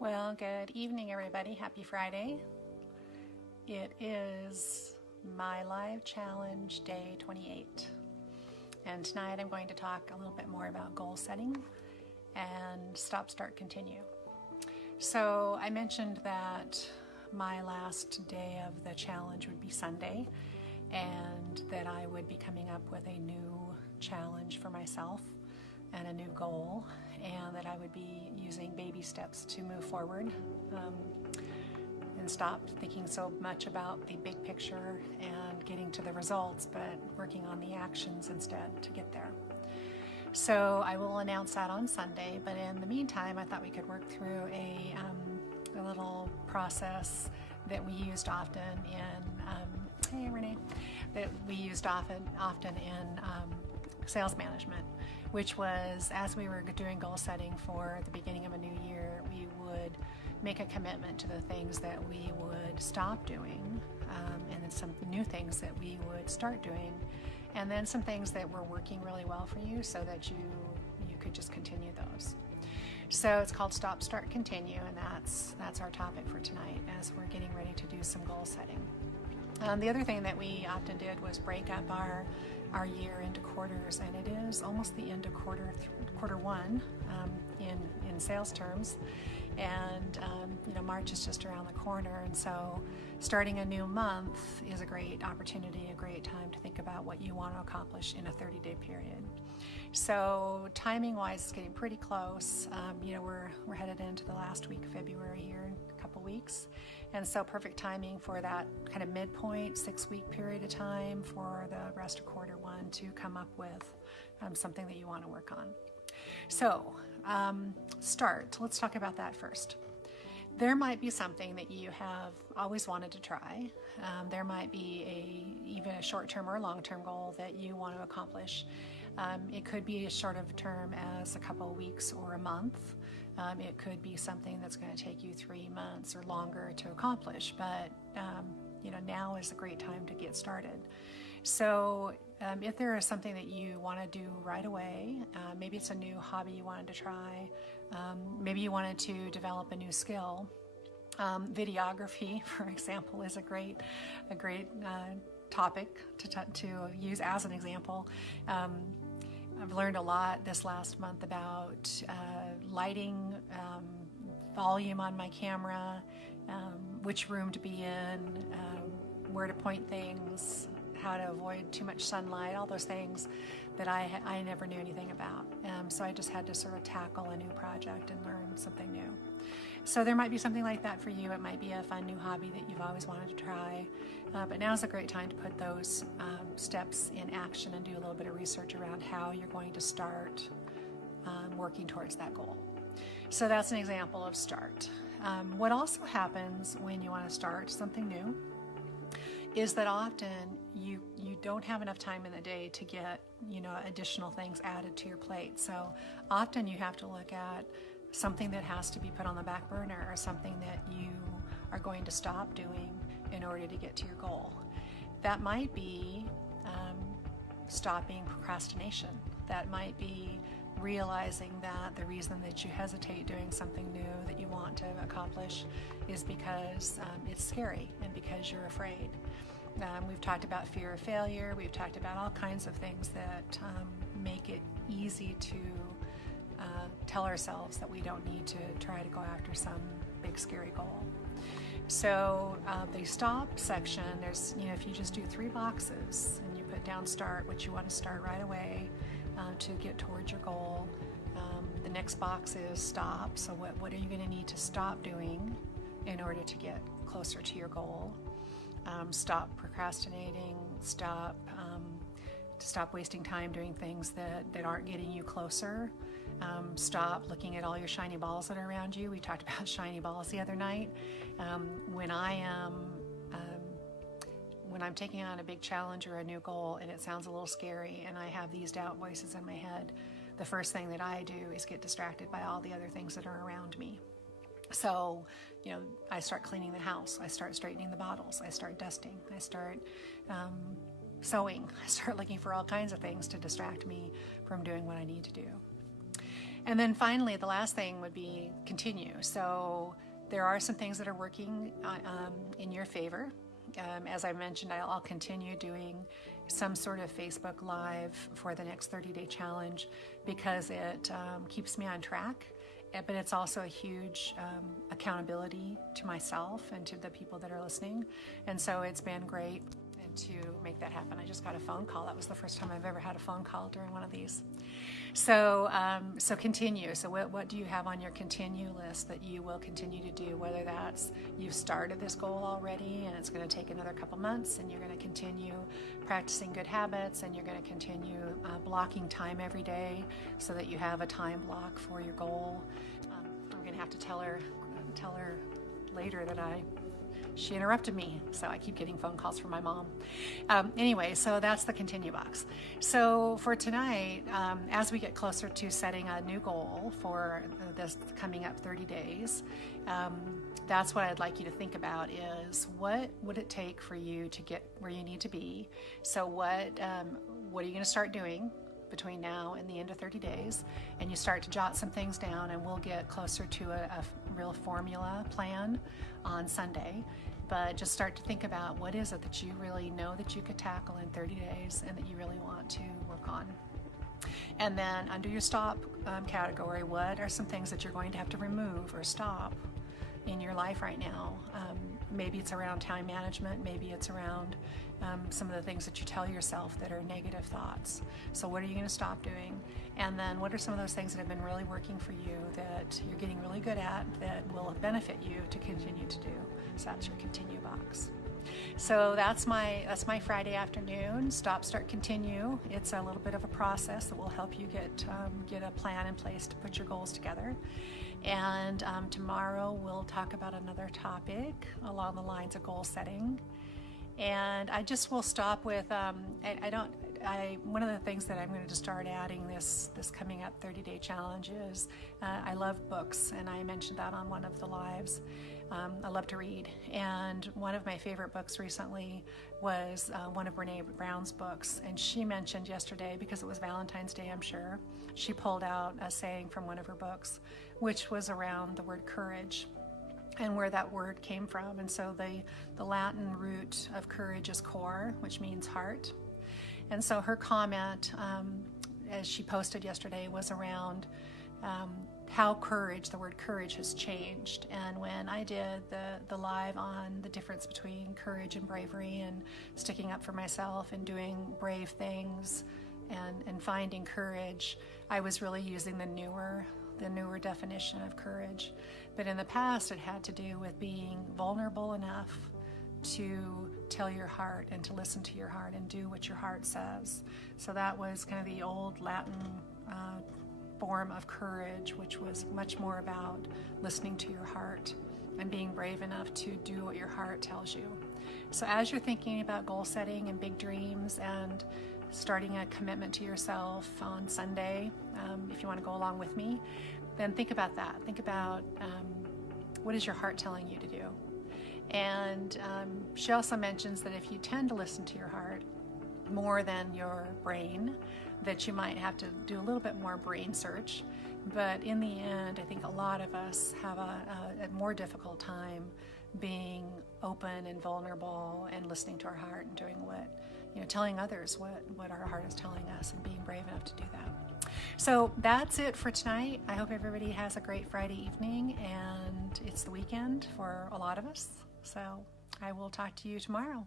Well, good evening, everybody. Happy Friday. It is my live challenge day 28. And tonight I'm going to talk a little bit more about goal setting and stop, start, continue. So I mentioned that my last day of the challenge would be Sunday, and that I would be coming up with a new challenge for myself and a new goal, and that I would be using baby steps to move forward and stop thinking so much about the big picture and getting to the results, but working on the actions instead to get there. So I will announce that on Sunday, but in the meantime I thought we could work through a little process that we used often in hey Renee, that we used often in sales management, which was, as we were doing goal setting for the beginning of a new year, we would make a commitment to the things that we would stop doing, and then some new things that we would start doing, and then some things that were working really well for you so that you could just continue those. So it's called Stop, Start, Continue, and that's our topic for tonight as we're getting ready to do some goal setting. The other thing that we often did was break up our year into quarters, and it is almost the end of quarter one in sales terms, and March is just around the corner, and so starting a new month is a great opportunity, a great time to think about what you want to accomplish in a 30-day period. So timing wise, it's getting pretty close. We're headed into the last week of February here in a couple weeks, and so perfect timing for that kind of midpoint 6-week period of time for the rest of quarter one to come up with something that you want to work on. So let's talk about that first. There might be something that you have always wanted to try. There might be even a short-term or a long-term goal that you want to accomplish. It could be as short of a term as a couple of weeks or a month. It could be something that's going to take you 3 months or longer to accomplish, but now is a great time to get started. So if there is something that you want to do right away, maybe it's a new hobby you wanted to try, maybe you wanted to develop a new skill. Videography, for example, is a great topic to use as an example. I've learned a lot this last month about lighting, volume on my camera, which room to be in, where to point things, how to avoid too much sunlight, all those things that I never knew anything about. So I just had to sort of tackle a new project and learn something new. So there might be something like that for you. It might be a fun new hobby that you've always wanted to try. But now's a great time to put those steps in action and do a little bit of research around how you're going to start working towards that goal. So that's an example of start. What also happens when you want to start something new is that often you don't have enough time in the day to get additional things added to your plate. So often you have to look at something that has to be put on the back burner, or something that you are going to stop doing in order to get to your goal. That might be stopping procrastination. That might be realizing that the reason that you hesitate doing something new that you want to accomplish is because it's scary and because you're afraid. We've talked about fear of failure. We've talked about all kinds of things that make it easy to tell ourselves that we don't need to try to go after some big scary goal. So the stop section, there's, if you just do 3 boxes and you put down start, what you want to start right away to get towards your goal. The next box is stop. So what are you going to need to stop doing in order to get closer to your goal? Stop procrastinating, stop wasting time doing things that aren't getting you closer. Stop looking at all your shiny balls that are around you. We talked about shiny balls the other night. When I'm taking on a big challenge or a new goal and it sounds a little scary and I have these doubt voices in my head, the first thing that I do is get distracted by all the other things that are around me. So, I start cleaning the house, I start straightening the bottles, I start dusting, I start sewing, I start looking for all kinds of things to distract me from doing what I need to do. And then finally, the last thing would be continue. So there are some things that are working in your favor. As I mentioned, I'll continue doing some sort of Facebook Live for the next 30-day challenge because it keeps me on track, but it's also a huge accountability to myself and to the people that are listening. And so it's been great to make that happen. I just got a phone call. That was the first time I've ever had a phone call during one of these. So so continue. So what do you have on your continue list that you will continue to do, whether that's you've started this goal already and it's going to take another couple months and you're going to continue practicing good habits and you're going to continue blocking time every day so that you have a time block for your goal. I'm going to have to tell her later that she interrupted me, so I keep getting phone calls from my mom. Anyway, so that's the continue box. So for tonight, as we get closer to setting a new goal for this coming up 30 days, that's what I'd like you to think about is what would it take for you to get where you need to be? So what are you going to start doing between now and the end of 30 days? And you start to jot some things down, and we'll get closer to a real formula plan on Sunday. But just start to think about what is it that you really know that you could tackle in 30 days and that you really want to work on. And then under your stop category, what are some things that you're going to have to remove or stop in your life right now? Maybe it's around time management, maybe it's around some of the things that you tell yourself that are negative thoughts. So what are you going to stop doing? And then what are some of those things that have been really working for you that you're getting really good at that will benefit you to continue to do? So that's your continue box. So that's my Friday afternoon. Stop, start, continue. It's a little bit of a process that will help you get a plan in place to put your goals together. And tomorrow we'll talk about another topic along the lines of goal setting. And I just will stop with one of the things that I'm going to start adding this coming up 30-day challenge is I love books, and I mentioned that on one of the lives. I love to read, and one of my favorite books recently was one of Brene Brown's books, and she mentioned yesterday, because it was Valentine's Day, I'm sure, she pulled out a saying from one of her books, which was around the word courage and where that word came from. And so the Latin root of courage is cor, which means heart. And so her comment, as she posted yesterday, was around how the word courage has changed. And when I did the live on the difference between courage and bravery and sticking up for myself and doing brave things and finding courage, I was really using the newer definition of courage. But in the past, it had to do with being vulnerable enough to tell your heart and to listen to your heart and do what your heart says. So that was kind of the old Latin form of courage, which was much more about listening to your heart and being brave enough to do what your heart tells you. So as you're thinking about goal setting and big dreams and starting a commitment to yourself on Sunday, if you want to go along with me, then think about that. Think about what is your heart telling you to do. And she also mentions that if you tend to listen to your heart more than your brain, that you might have to do a little bit more brain search. But in the end, I think a lot of us have a more difficult time being open and vulnerable and listening to our heart and doing telling others what our heart is telling us and being brave enough to do that. So that's it for tonight. I hope everybody has a great Friday evening, and it's the weekend for a lot of us. So I will talk to you tomorrow.